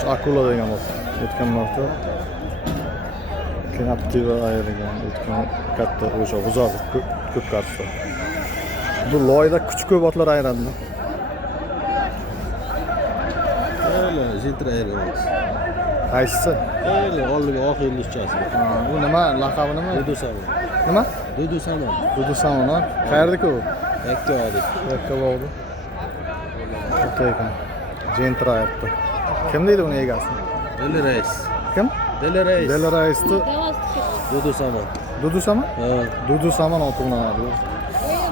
Shu akula degan ot. O'tgan marta Captiva ayirgan, o'tgan katta o'sha g'uzor ko'p katta. Bu loyda kuch ko'p otlar ayiradi. Öyle, Gentra ayiramiz. Qaysisi? Öyle, oldiga oq yulduzchasi. Bu nima? Laqabi nima? Dudu Samon. Nima? Dudu Samon. Dudu Samon. Qayerdaki u? Yakkaodi. Yakkaodi. O'ta ekan. Gentra aytdi. Kim deydi uni egasi? Deli Reis. Kim? Deli Reis. Deli Raisni Dudu Samon. Dudu Samon? Ha. Dudu Samon oti bilinadi.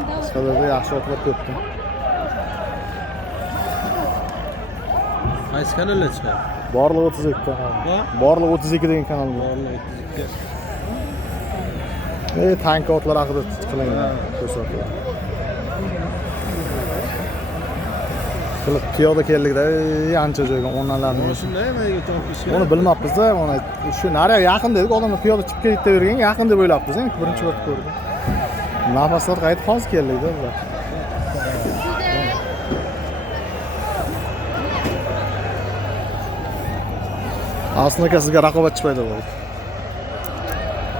Boshqalarda yaxshi otlar ko'pda. Qaysi kanalga chiqadi? Borliq 32 kanal. Borliq 32 degan kanal bor. Borliq 32. Tank otlar haqida qilingan ko'rsatuvlar. Qilib piyoda keldik-da, ancha joyga o'rnalarni. Shunday menga to'g'ri Uni bilmabmiz-da, mana shu nariga yaqin dedik, odamlar piyoda chiqib ketavergan, yaqin deb o'ylabmiz, birinchi bor ko'rdik. Nafaslar qaytib hozir keldik-da bular. Aslında aka sizga raqobatchi paydo bo'ldi.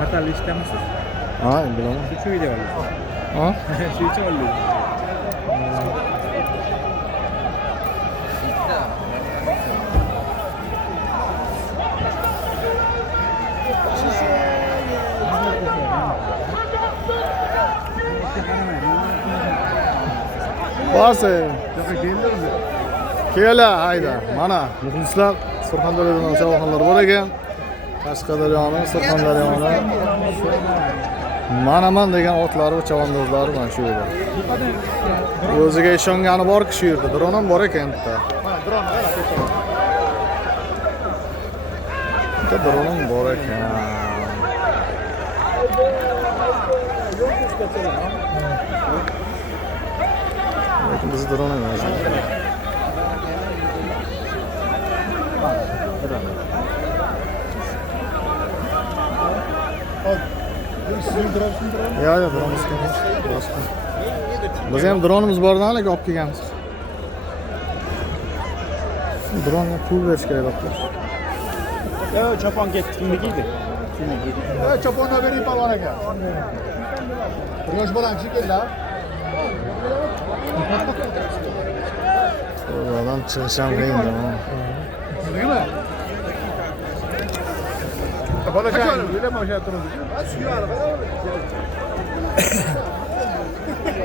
Xatarli ishlamisiz? Ha, bilaman. Shu video olasiz. Ha? Shu uchun olasiz. Borsa. Kela, hayda. Mana muxlislar Surxondaryodan chavoqlar bor ekan. Qashqadaryoning Surxondaryoni Manaman degan otlari va chavandozlari mana shu yerda. O'ziga ishongani bor-ku shu yerda. Dron ham bor ekan bitta. Bitta dron ham bor ekan. Lekin biz dron emas. Ya, dronimiz kerak. Boshqa. Biz ham dronimiz bordan lekin olib kelganmiz. Dronga pul berish kerak doktor. Yo, chopon ketdi, kimga kiydi? Choponni bering palvon aka. Yosh bolam shekilli. Oradan chiqish ham qiyin. Nima? Bolajon, yurib o'sha turibdi.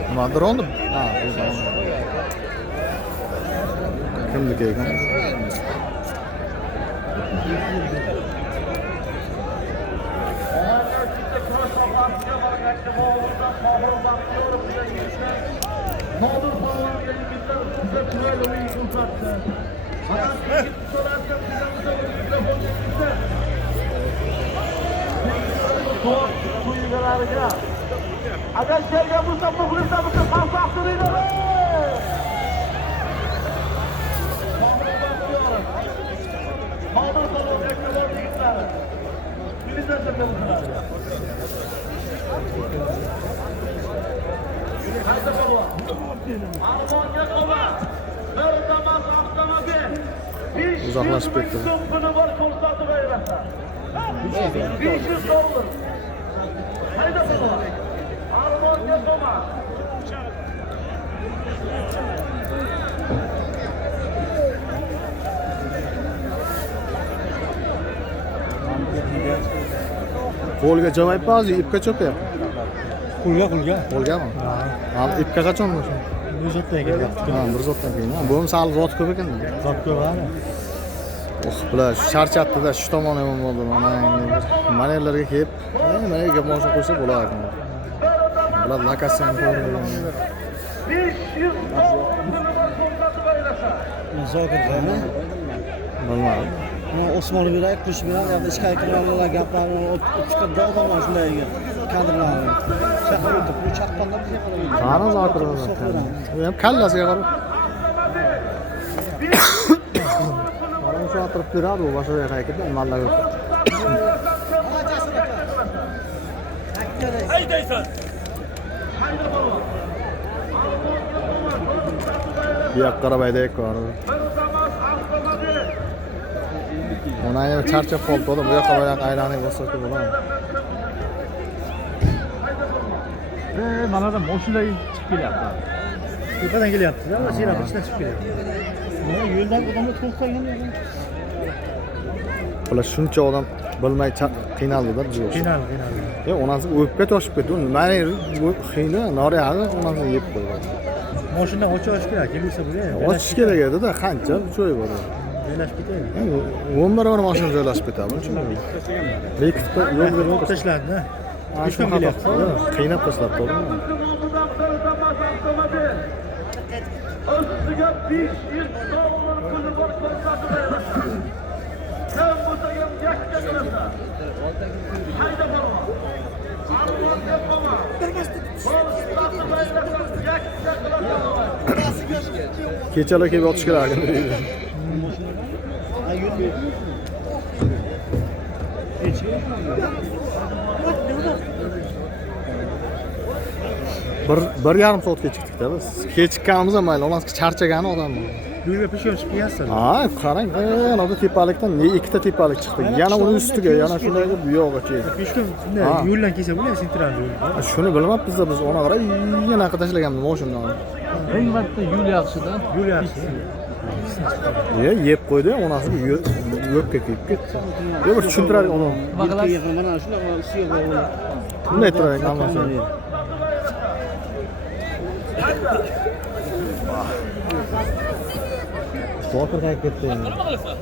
Nima dronmi? Ha, bu dron. Kimniki ekan? Agar kelgan bo'lsa, muxlislar bo'lsa, pastaq turinglar. Hozir to'g'ri e'tibor yigitlari. Militsiyada bo'lsalar. Hayda baba. Armonga qolma. Bir damas avtomobil. Uzoqlashib ketdi. Buni bor ko'rsatib berasa. 500 dollar. Hayda baba. Armonga qolma. Qo'lga jamayapti, hozir ipga cho'pyapti. Qulga. Qo'lgami? Ha, ipga qachon bo'lsa? Bu zotdan kelyapti. Ha, bir zotdan keyin. Bu ham sal zot ko'p ekan. Zot ko'padi. Bular sharchatdi-da, shu tomon yomon bo'ldi. Mana yerlarga kelib, mana yerga moshina qo'ysa bo'lardi. Bular lokatsiyani ko'rgan. 500 Zokirxonni. Bilmadim. Osmonli berak, qush berak, yo'qda ishga kirganlar gaplarni chiqib odamlar shunday kadrlarni. Shahar o'tib, bu chaqqonda bizga qarab. Qani Zokirxon. Bu ham kallasiga qarab. Mana shu atrofda beradi, u boshqa yoqqa ketdi, nimalar yo'q. Haydaysan. Bu yoqqa qarab haydaylik. Ona yana charchab qoldi oğlum. Bu yoqqa bu yoqqa aylanib bo'lsa-ku bo'ladi. Mana da mashinaga chiqib kelyapti. Tepadan kelyapti-da, sira ichdan chiqib kelyapti. Mana yo'ldan odamlar to'lib qolgan ekan. Bular shuncha odam bilmay qiynaldi-da biz. Qiynaldi. Onasi o'pka toshib ketdi. Nimani xiyla noriyani onasi yeb qo'ydi. Mashina ochish kerak, kelsa bo'ladi. Ochish kerak edi-da, qancha joy bor. Joylashib ketadi. 11 ona mashina joylashib ketadi. Bekitib yo'l berib Tashladi-da. Ashun kelyapti. Qiynab tashlabdi oldimi? Ustiga 5 yil sog'lom ko'zi bor ko'rsatib. Sen bo'lsa ham yakka qilasan. Hayda borma. Kechalar kelib yotish kerak deydi. Bir yarim soatga chiqdik-da biz. Kechikkanimiz ham mayli, onasi charchagani odam. Yo'lga peshon chiqib kelasiz. Ha, qarang, ana tepalikdan ikkita tepalik chiqdi. Yana uni ustiga, yana shundayga bu yoqgacha. Peshon yo'ldan kelsa bo'ladi, sentralni yo'l. Shuni bilmabmiz-da biz, ona qarab, yanaqa tashlaganmiz mashinani. Eng marta yo'l yaxshi-da. Yo'l yaxshi. Yeb qo'ydi, onasi yo'qqa kelib ketdi. Yo'q, bir tushuntirar uni. Vaqalar Mana shunaqa ustiga qo'yib. Bunday turadi, hammasi. Zotir qaytib ketdi endi. Nima qilasiz?